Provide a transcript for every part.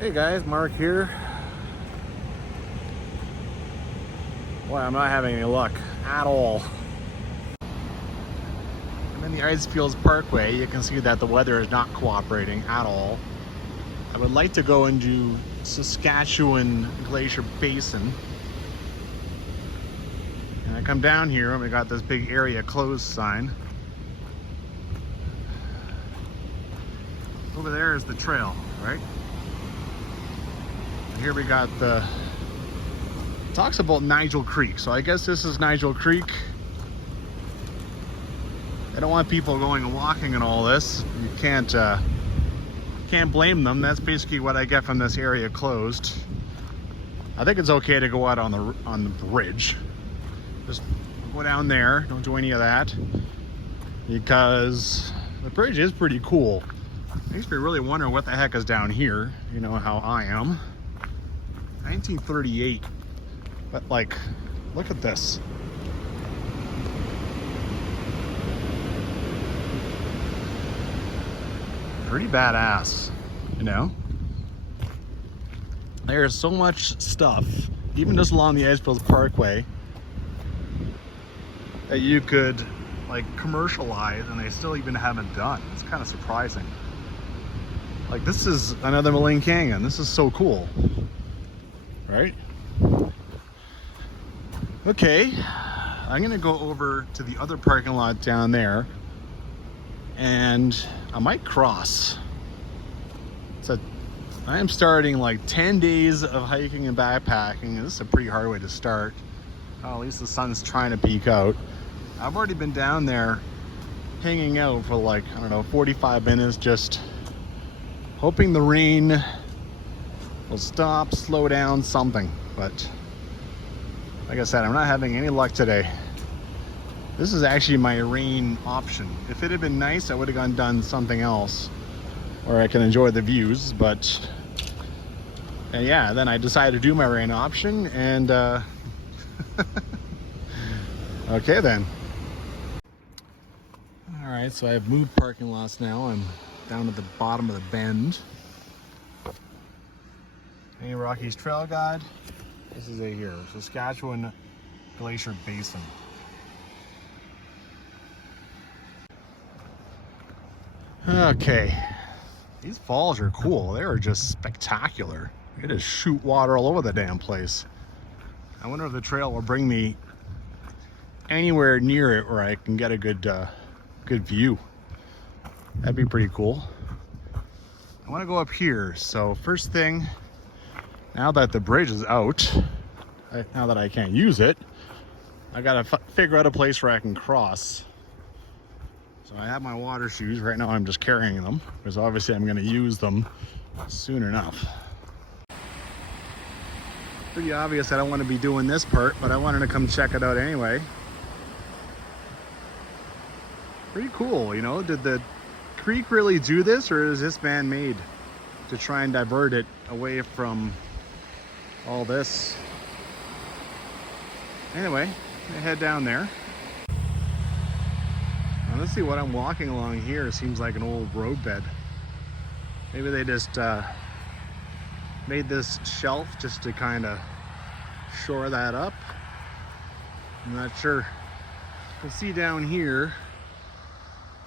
Hey guys, Mark here. Boy, I'm not having any luck at all. I'm in the Icefields Parkway. You can see that the weather is not cooperating at all. I would like to go into Saskatchewan Glacier Basin. And I come down here and we got this big area closed sign. Over there is the trail, right? Here we got the, talks about Nigel Creek. So I guess this is Nigel Creek. I don't want people going and walking and all this. You can't blame them. That's basically what I get from this area closed. I think it's okay to go out on the bridge. Just go down there. Don't do any of that because the bridge is pretty cool. Makes me really wonder what the heck is down here. You know how I am. 1938, but like, look at this. Pretty badass, you know? There's so much stuff, even just along the Icefields Parkway, that you could like commercialize and they still even haven't done. It's kind of surprising. Like, this is another Moline Canyon. This is so cool. Right? Okay, I'm gonna go over to the other parking lot down there and I might cross. I am starting like 10 days of hiking and backpacking, and this is a pretty hard way to start. Oh, at least the sun's trying to peek out. I've already been down there hanging out for like, I don't know, 45 minutes, just hoping the rain will stop, slow down, something. But like I said, I'm not having any luck today. This is actually my rain option. If it had been nice, I would have done something else where I can enjoy the views. But and yeah, then I decided to do my rain option, and okay then. All right, so I've moved parking lots now. I'm down at the bottom of the bend. Canadian Rockies Trail Guide. This is it here, Saskatchewan Glacier Basin. Okay, these falls are cool. They are just spectacular. They just shoot water all over the damn place. I wonder if the trail will bring me anywhere near it where I can get a good view. That'd be pretty cool. I want to go up here. So first thing, now that the bridge is out, now that I can't use it, I gotta figure out a place where I can cross. So I have my water shoes. Right now I'm just carrying them because obviously I'm gonna use them soon enough. Pretty obvious I don't want to be doing this part, but I wanted to come check it out anyway. Pretty cool, you know? Did the creek really do this, or is this man-made to try and divert it away from all this? Anyway, I head down there. Now let's see what I'm walking along here. Seems like an old roadbed. Maybe they just made this shelf just to kind of shore that up. I'm not sure. You'll see down here,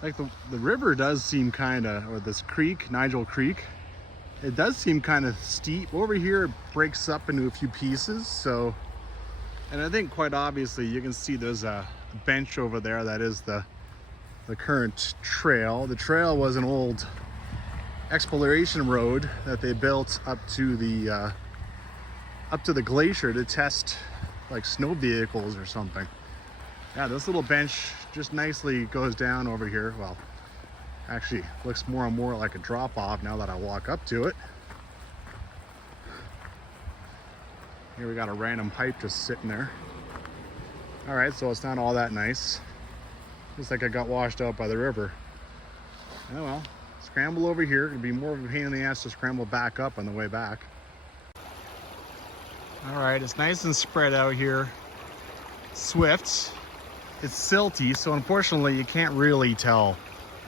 like the river does seem kind of, or this creek, Nigel Creek, it does seem kind of steep. Over here it breaks up into a few pieces. So, and I think quite obviously you can see there's a bench over there that is the current trail. The trail was an old exploration road that they built up to the glacier to test like snow vehicles or something. Yeah, this little bench just nicely goes down over here. Well, actually looks more and more like a drop off now that I walk up to it. Here we got a random pipe just sitting there. All right, so it's not all that nice. Looks like I got washed out by the river. Oh well, scramble over here. It'd be more of a pain in the ass to scramble back up on the way back. All right, it's nice and spread out here. Swift. It's silty, so unfortunately you can't really tell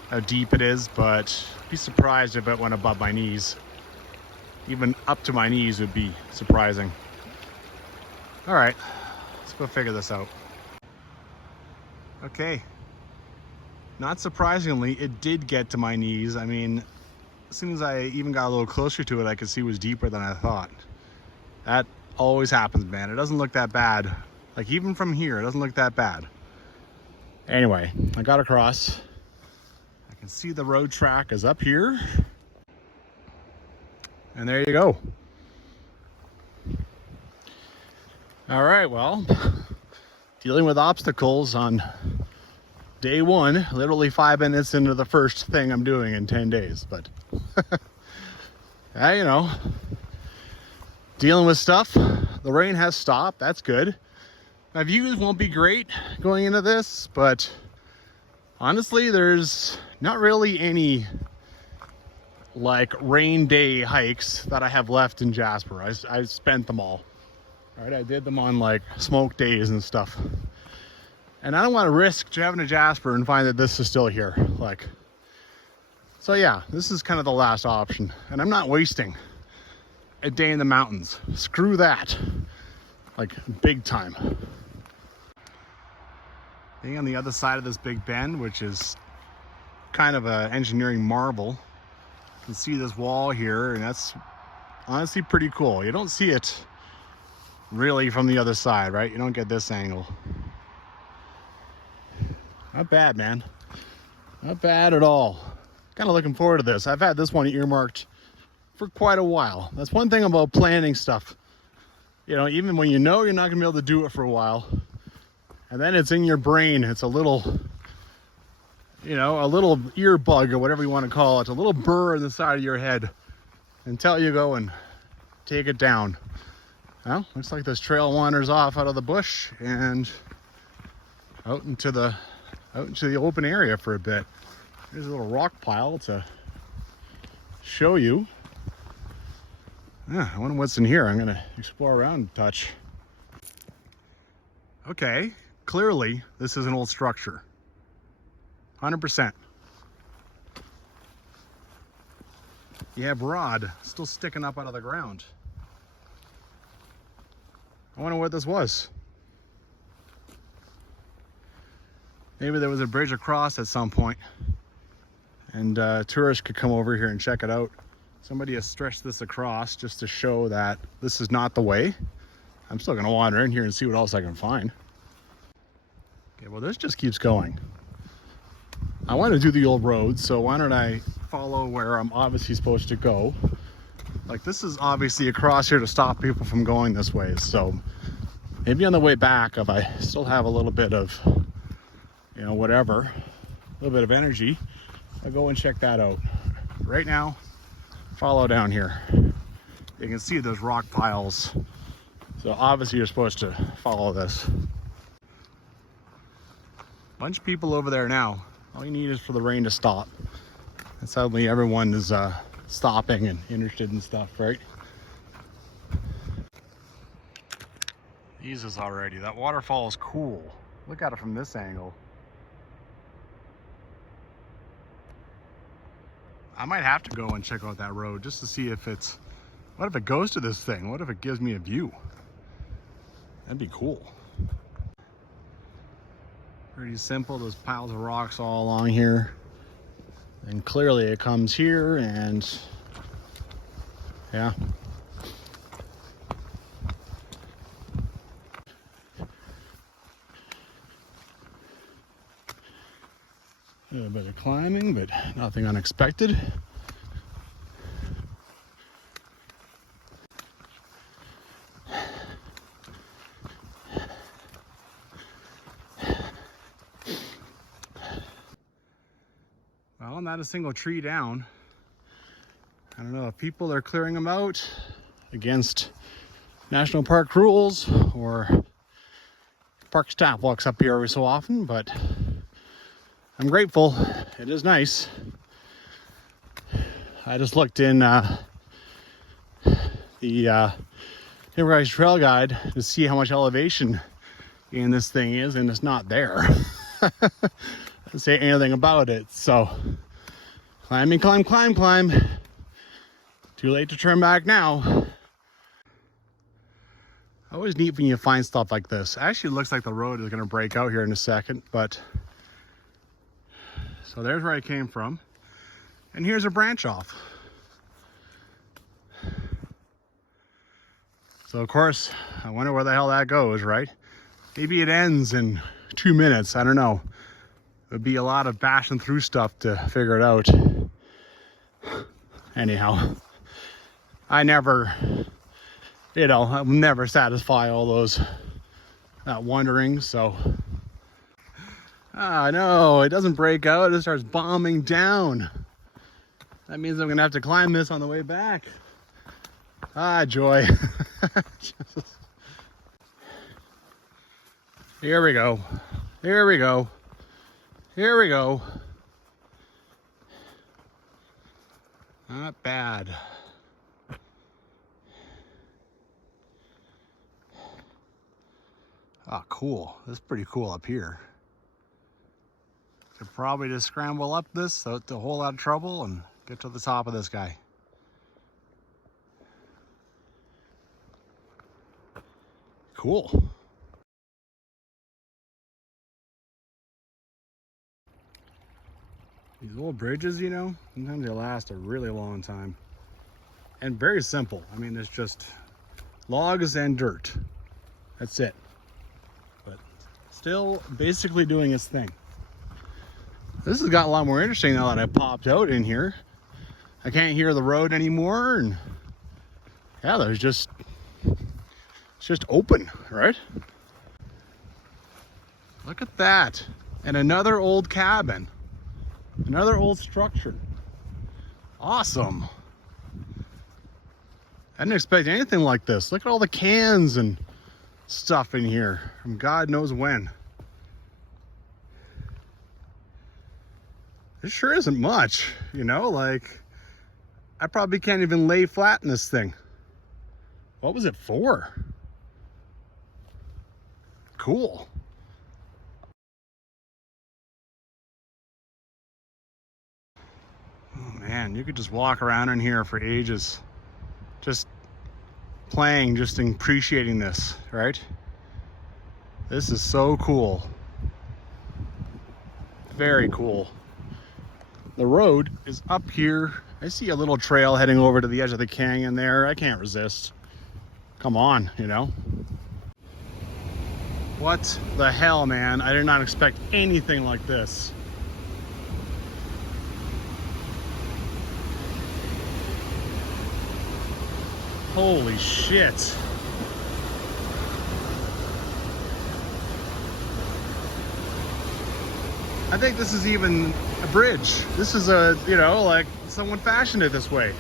how deep it is, but I'd be surprised if it went above my knees. Even up to my knees would be surprising. All right, let's go figure this out. Okay, not surprisingly, it did get to my knees. I mean, as soon as I even got a little closer to it, I could see it was deeper than I thought. That always happens, man. It doesn't look that bad. Like, even from here, it doesn't look that bad. Anyway, I got across. I can see the road track is up here. And there you go. All right, well, dealing with obstacles on day one, literally 5 minutes into the first thing I'm doing in 10 days, but yeah, you know, dealing with stuff. The rain has stopped, that's good. My views won't be great going into this, but honestly, there's not really any like rain day hikes that I have left in Jasper. I spent them all. All right, I did them on like smoke days and stuff. And I don't want to risk driving to Jasper and find that this is still here. Like, so yeah, this is kind of the last option. And I'm not wasting a day in the mountains. Screw that. Like, big time. Being on the other side of this big bend, which is kind of an engineering marvel, you can see this wall here, and that's honestly pretty cool. You don't see it really from the other side, right? You don't get this angle. Not bad, man. Not bad at all. Kind of looking forward to this. I've had this one earmarked for quite a while. That's one thing about planning stuff. You know, even when you know you're not gonna be able to do it for a while, and then it's in your brain, it's a little, you know, a little ear bug or whatever you want to call it, a little burr in the side of your head until you go and take it down. Well, looks like this trail wanders off out of the bush and out into the open area for a bit. There's a little rock pile to show you. Yeah, I wonder what's in here. I'm gonna explore around a touch. Okay, clearly this is an old structure. 100%. You have rod still sticking up out of the ground. I wonder what this was. Maybe there was a bridge across at some point and tourists could come over here and check it out. Somebody has stretched this across just to show that this is not the way. I'm still gonna wander in here and see what else I can find. Okay, well, this just keeps going. I want to do the old road, so why don't I follow where I'm obviously supposed to go? Like, this is obviously across here to stop people from going this way, so maybe on the way back, if I still have a little bit of, you know, whatever, a little bit of energy, I'll go and check that out. Right now, follow down here. You can see those rock piles, so obviously you're supposed to follow this. Bunch of people over there now. All you need is for the rain to stop. And suddenly everyone is stopping and interested in stuff, right? Jesus already, that waterfall is cool. Look at it from this angle. I might have to go and check out that road just to see if it's, what if it goes to this thing? What if it gives me a view? That'd be cool. Pretty simple, those piles of rocks all along here. And clearly it comes here and yeah. A little bit of climbing, but nothing unexpected. Well, not a single tree down. I don't know if people are clearing them out against national park rules or park staff walks up here every so often, but I'm grateful. It is nice. I just looked in the Canadian Rockies Trail guide to see how much elevation in this thing is, and it's not there. Doesn't say anything about it. So climbing, climb. Too late to turn back now. Always neat when you find stuff like this. Actually, it looks like the road is going to break out here in a second, but so there's where I came from. And here's a branch off. So of course, I wonder where the hell that goes, right? Maybe it ends in 2 minutes. I don't know. It would be a lot of bashing through stuff to figure it out. Anyhow, I never, I'll never satisfy all those wondering, so. Ah, no, it doesn't break out, it starts bombing down. That means I'm gonna have to climb this on the way back. Ah, joy. Here we go. Here we go. Here we go. Not bad. Ah, cool. This is pretty cool up here. Could probably just scramble up this without a whole lot of trouble and get to the top of this guy. Cool. These old bridges, you know, sometimes they last a really long time. And very simple. I mean, it's just logs and dirt. That's it. But still basically doing its thing. This has got a lot more interesting now that I popped out in here. I can't hear the road anymore, and yeah, it's just open, right? Look at that. And another old cabin. Another old structure. Awesome. I didn't expect anything like this. Look at all the cans and stuff in here from God knows when. It sure isn't much, you know, like I probably can't even lay flat in this thing. What was it for? Cool. Oh man, you could just walk around in here for ages. Just playing, just appreciating this, right? This is so cool. Very cool. The road is up here. I see a little trail heading over to the edge of the canyon there. I can't resist. Come on, you know? What the hell, man? I did not expect anything like this. Holy shit. I think this is even a bridge. This is a, you know, like someone fashioned it this way.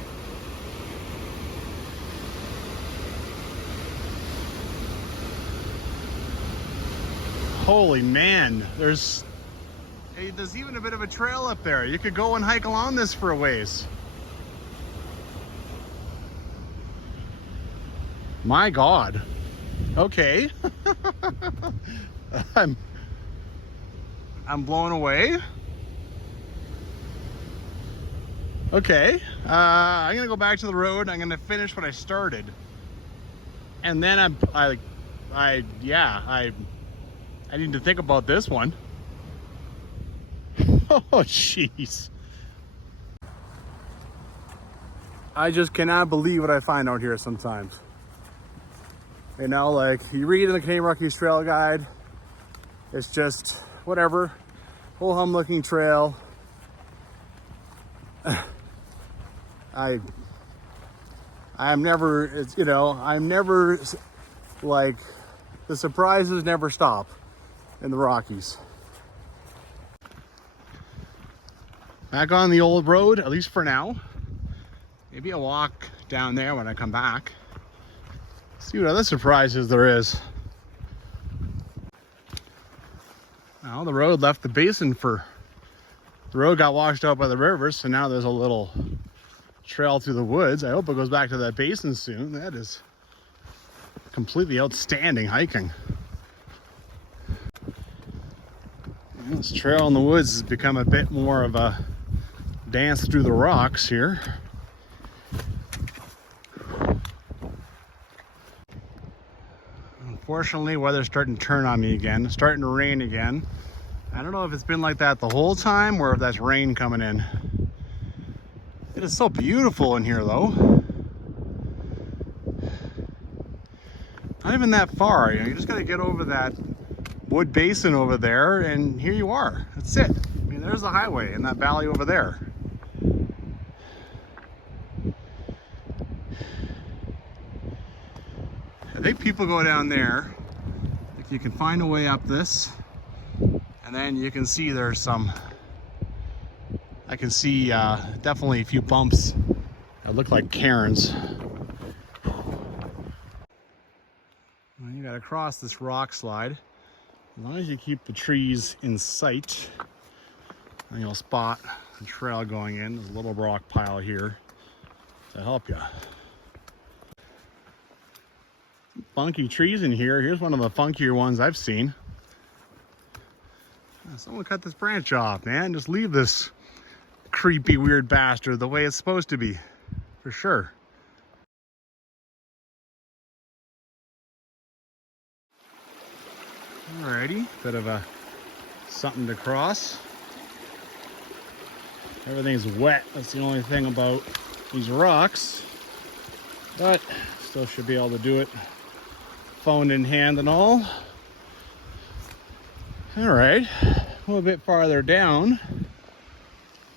Holy man, there's even a bit of a trail up there. You could go and hike along this for a ways. My God. Okay. I'm blown away. Okay. I'm gonna go back to the road. I'm gonna finish what I started, and then I need to think about this one. Oh, jeez. I just cannot believe what I find out here sometimes. You know, like you read in the Canadian Rockies Trail guide, it's just whatever, whole hum looking trail. I'm never, it's, you know, I'm never, like, the surprises never stop in the Rockies. Back on the old road, at least for now. Maybe I'll walk down there when I come back. See what other surprises there is. Well, the road left the basin the road got washed out by the river, so now there's a little trail through the woods. I hope it goes back to that basin soon. That is completely outstanding hiking. This trail in the woods has become a bit more of a dance through the rocks here. Fortunately, weather's starting to turn on me again. It's starting to rain again. I don't know if it's been like that the whole time or if that's rain coming in. It is so beautiful in here though. Not even that far, you know, you just gotta get over that wood basin over there and here you are. That's it. I mean, there's the highway in that valley over there. I think people go down there. If you can find a way up this, and then you can see there's some, I can see definitely a few bumps that look like cairns. Well, you gotta cross this rock slide. As long as you keep the trees in sight, and you'll spot the trail going in. There's a little rock pile here to help you. Funky trees in here. Here's one of the funkier ones I've seen. Someone cut this branch off, man. Just leave this creepy, weird bastard the way it's supposed to be, for sure. Alrighty, bit of a something to cross. Everything's wet. That's the only thing about these rocks, but still should be able to do it. Phone in hand and all. All right, a little bit farther down.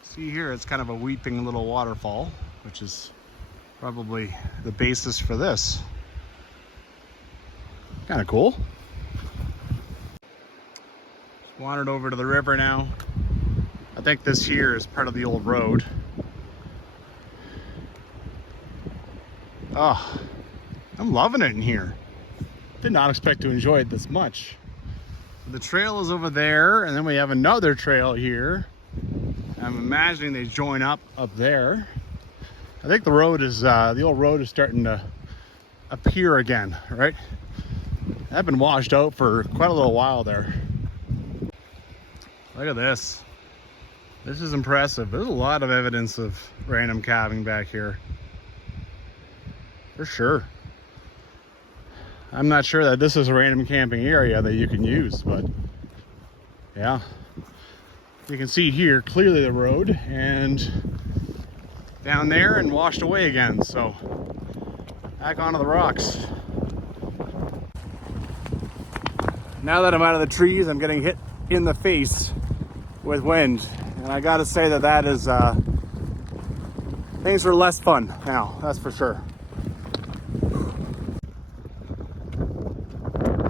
See here, it's kind of a weeping little waterfall, which is probably the basis for this. Kind of cool. Just wandered over to the river now. I think this here is part of the old road. Oh, I'm loving it in here. Did not expect to enjoy it this much. The trail is over there, and then we have another trail here. I'm imagining they join up there. I think the road is, the old road is starting to appear again, right? I've been washed out for quite a little while there. Look at this. This is impressive. There's a lot of evidence of random calving back here. For sure. I'm not sure that this is a random camping area that you can use, but yeah. You can see here clearly the road and down there and washed away again. So back onto the rocks. Now that I'm out of the trees, I'm getting hit in the face with wind. And I gotta say that is, things are less fun now, that's for sure.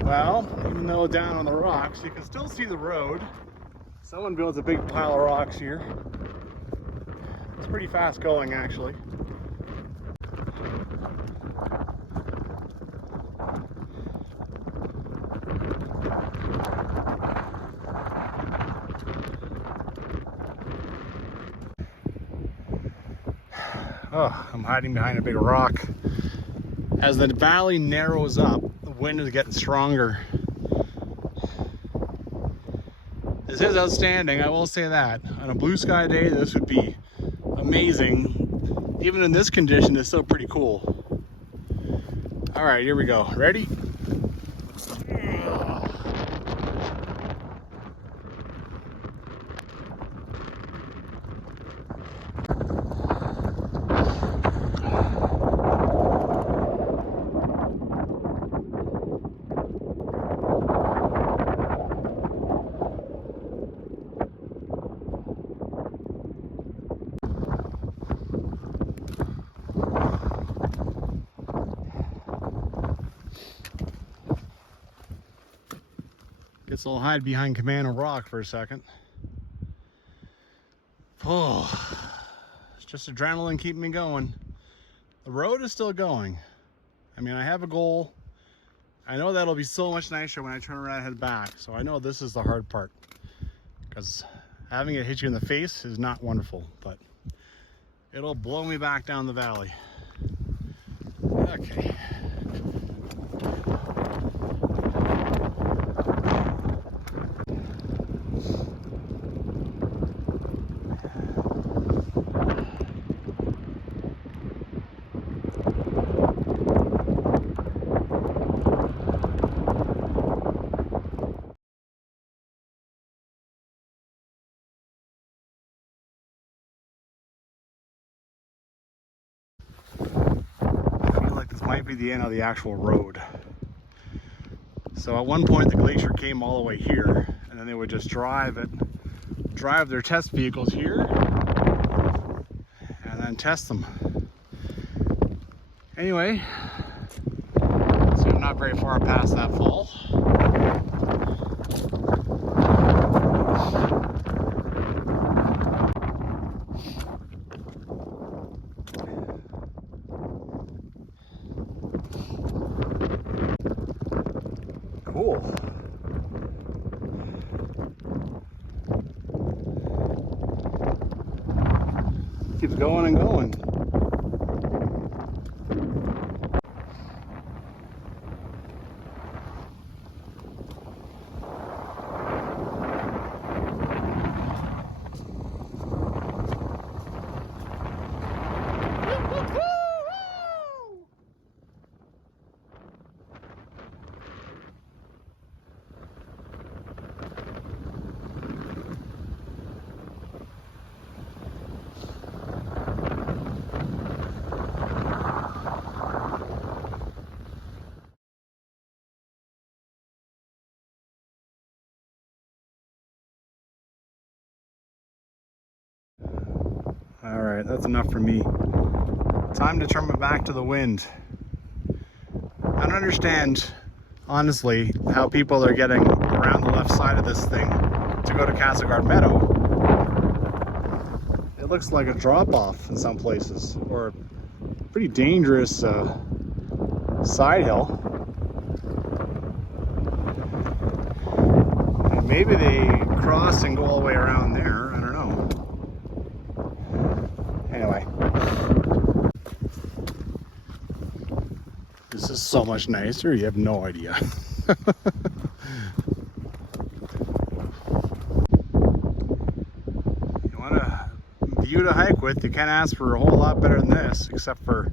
Well, even though down on the rocks, you can still see the road. Someone builds a big pile of rocks here. It's pretty fast going, actually. Oh, I'm hiding behind a big rock. As the valley narrows up, the wind is getting stronger. This is outstanding, I will say that. On a blue sky day, this would be amazing. Even in this condition, it's still pretty cool. All right, here we go. Ready? Guess I'll hide behind Command Rock for a second. Oh, it's just adrenaline keeping me going. The road is still going. I mean, I have a goal. I know that'll be so much nicer when I turn around and head back. So I know this is the hard part, because having it hit you in the face is not wonderful, but it'll blow me back down the valley. Okay. might be the end of the actual road. So at one point the glacier came all the way here, and then they would just drive their test vehicles here and then test them. Anyway, so I'm not very far past that fall. Cool. Keeps going and going. All right, that's enough for me. Time to turn my back to the wind. I don't understand, honestly, how people are getting around the left side of this thing to go to Castlegar Meadow. It looks like a drop-off in some places, or a pretty dangerous side hill. And maybe they cross and go all the way around there. I don't know. Anyway, this is so much nicer, you have no idea. You want a view to hike with, you can't ask for a whole lot better than this, except for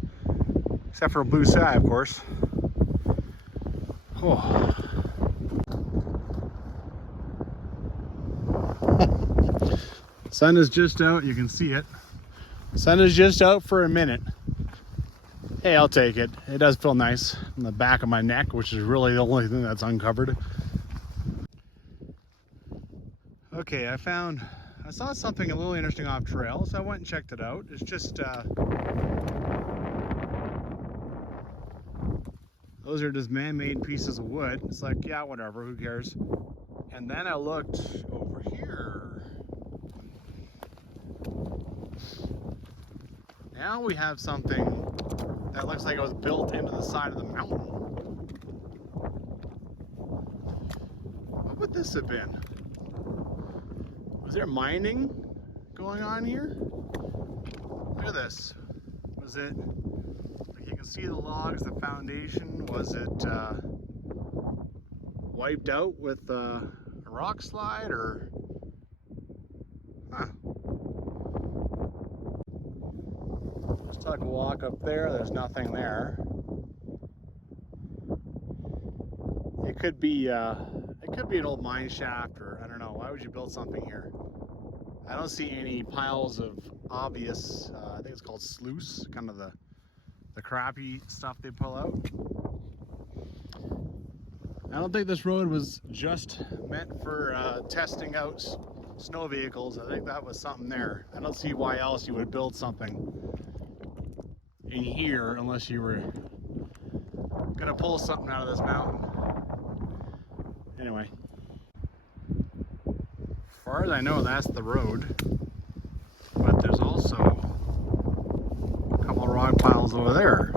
a blue sky, of course. Oh. Sun is just out, you can see it. Sun is just out for a minute. Hey, I'll take it. It does feel nice in the back of my neck, which is really the only thing that's uncovered. Okay, I saw something a little interesting off trail, so I went and checked it out. It's just, those are just man-made pieces of wood. It's like, yeah, whatever, who cares? And then I looked over here. Now we have something that looks like it was built into the side of the mountain. What would this have been? Was there mining going on here? Look at this. Was it, like you can see the logs, the foundation, was it wiped out with a rock slide, or? Huh. Took a walk up there, there's nothing there. It could be an old mine shaft, or I don't know. Why would you build something here? I don't see any piles of obvious, I think it's called sluice, kind of the crappy stuff they pull out. I don't think this road was just meant for testing out snow vehicles. I think that was something there. I don't see why else you would build something in here unless you were gonna pull something out of this mountain. Anyway, as far as I know, that's the road, but there's also a couple of rock piles over there.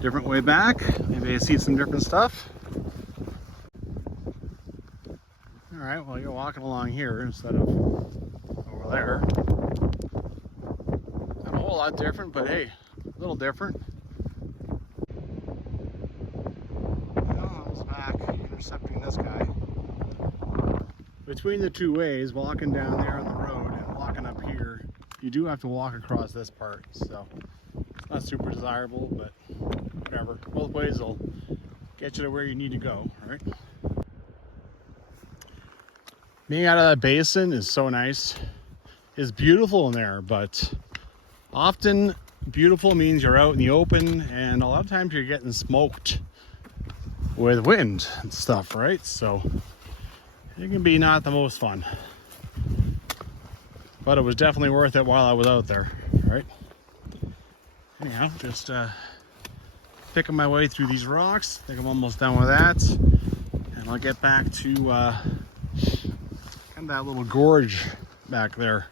Different way back. Maybe I see some different stuff. All right, well, you're walking along here instead of over there. Not a whole lot different, but hey, a little different. Oh, I was back intercepting this guy. Between the two ways, walking down there on the road and walking up here, you do have to walk across this part, so it's not super desirable, but whatever. Both ways will get you to where you need to go, right? Being out of that basin is so nice. It's beautiful in there, but often beautiful means you're out in the open, and a lot of times you're getting smoked with wind and stuff, right? So it can be not the most fun, but it was definitely worth it while I was out there, right? Anyhow, just picking my way through these rocks. I think I'm almost done with that, and I'll get back to kind of that little gorge back there.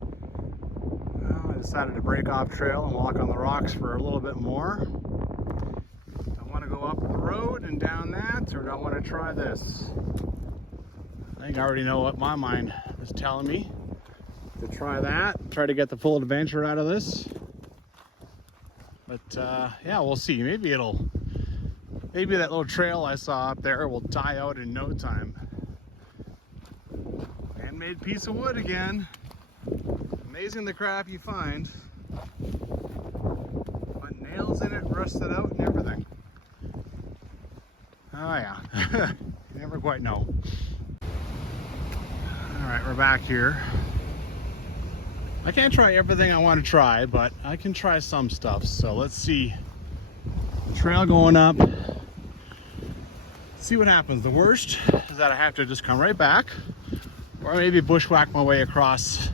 Well, I decided to break off trail and walk on the rocks for a little bit more. I want to go up the road and down that, or do I want to try this? I think I already know what my mind is telling me. To try that, try to get the full adventure out of this. But yeah, we'll see. Maybe that little trail I saw up there will die out in no time. Handmade piece of wood again. Amazing the crap you find. But nails in it, rusted out and everything. Oh yeah, you never quite know. All right, we're back here. I can't try everything I want to try, but I can try some stuff. So let's see. Trail going up. See what happens. The worst is that I have to just come right back, or maybe bushwhack my way across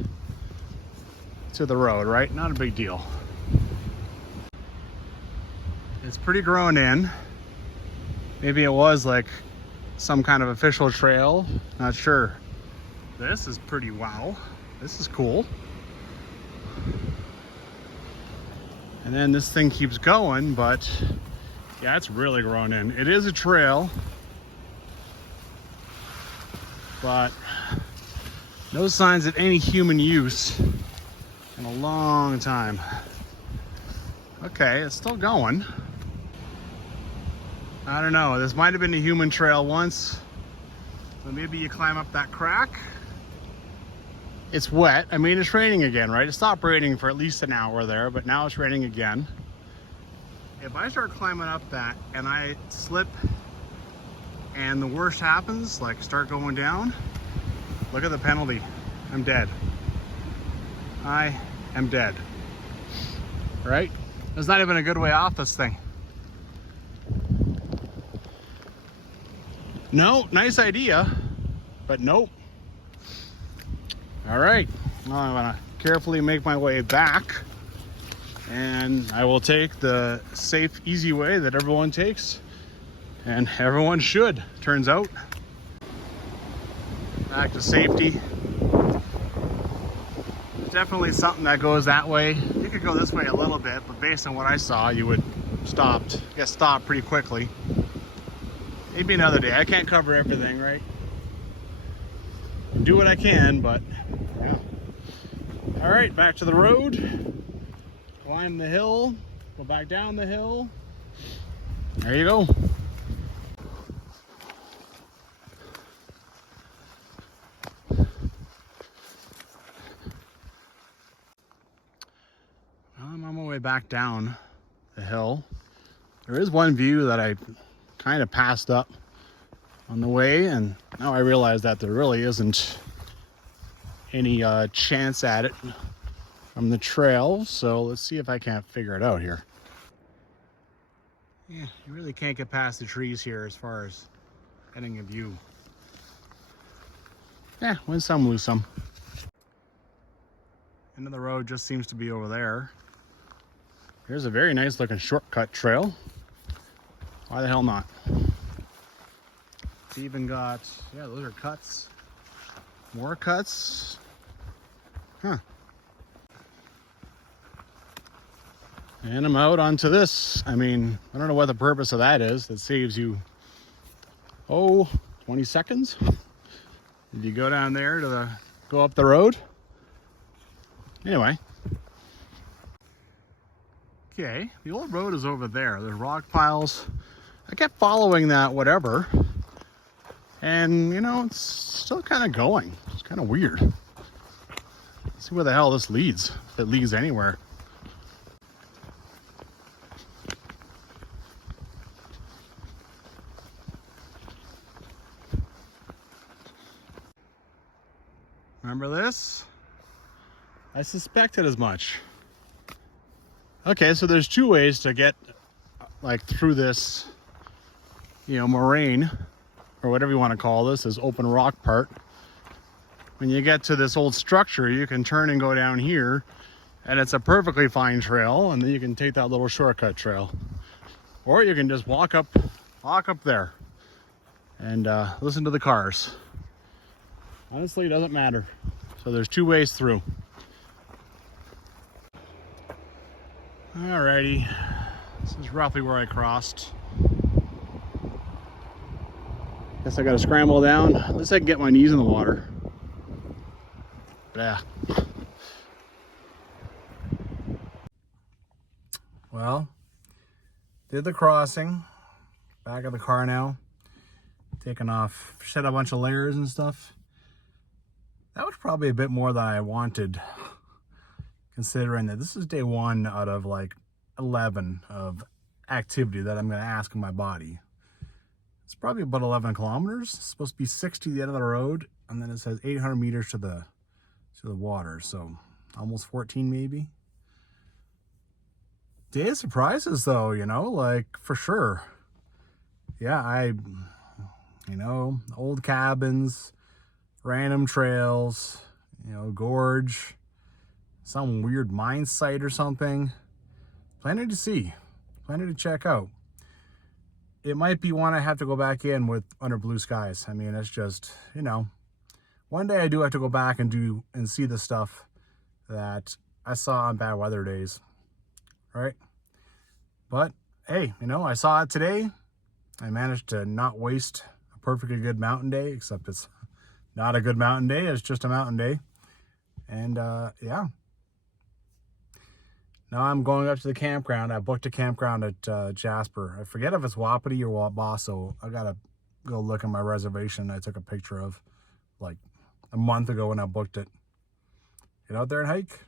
to the road, right? Not a big deal. It's pretty grown in. Maybe it was like some kind of official trail. Not sure. This is pretty wow. This is cool. And then this thing keeps going, but yeah, it's really grown in. It is a trail, but no signs of any human use in a long time. Okay, it's still going. I don't know, this might have been a human trail once, but maybe you climb up that crack. It's wet. I mean, it's raining again, right? It stopped raining for at least an hour there, but now it's raining again. If I start climbing up that and I slip and the worst happens, like start going down, look at the penalty. I'm dead. I am dead. Right? There's not even a good way off this thing. No, nice idea, but nope. All right, well, I'm gonna carefully make my way back, and I will take the safe, easy way that everyone takes, and everyone should, turns out. Back to safety. Definitely something that goes that way. You could go this way a little bit, but based on what I saw, you would get stopped pretty quickly. Maybe another day. I can't cover everything, right? Do what I can, but yeah. All right, back to the road. Climb the hill, go back down the hill. There you go. I'm on my way back down the hill. There is one view that I kind of passed up on the way, and now I realize that there really isn't any chance at it from the trail. So let's see if I can't figure it out here. Yeah, you really can't get past the trees here as far as getting a view. Yeah, win some, lose some. End of the road just seems to be over there. Here's a very nice looking shortcut trail. Why the hell not? It's even got, yeah, those are cuts. More cuts. Huh. And I'm out onto this. I mean, I don't know what the purpose of that is. That saves you, 20 seconds. If you go down there to go up the road. Anyway. Okay, the old road is over there. There's rock piles. I kept following that whatever. And, you know, it's still kind of going. It's kind of weird. Let's see where the hell this leads, if it leads anywhere. Remember this? I suspected as much. Okay, so there's two ways to get like through this, you know, moraine, or whatever you want to call this open rock part. When you get to this old structure, you can turn and go down here, and it's a perfectly fine trail, and then you can take that little shortcut trail. Or you can just walk up there and listen to the cars. Honestly, it doesn't matter. So there's two ways through. Alrighty, this is roughly where I crossed. Guess I gotta scramble down. At least I can get my knees in the water. Yeah. Well, did the crossing. Back of the car now. Taking off, shed a bunch of layers and stuff. That was probably a bit more than I wanted, considering that this is day 1 out of like 11 of activity that I'm going to ask of my body. It's probably about 11 kilometers. It's supposed to be 60 to the end of the road, and then it says 800 meters to the water, so almost 14 maybe. Day of surprises though, you know, like for sure. Yeah, you know, old cabins, random trails, you know, gorge, some weird mine site or something. Plenty to see, plenty to check out. It might be one I have to go back in with under blue skies. I mean, it's just, you know, one day I do have to go back and see the stuff that I saw on bad weather days, right? But hey, you know, I saw it today. I managed to not waste a perfectly good mountain day, except it's not a good mountain day. It's just a mountain day. And yeah. Now I'm going up to the campground. I booked a campground at Jasper. I forget if it's Wapiti or Wabasso. I gotta go look at my reservation I took a picture of like a month ago when I booked it. Get out there and hike.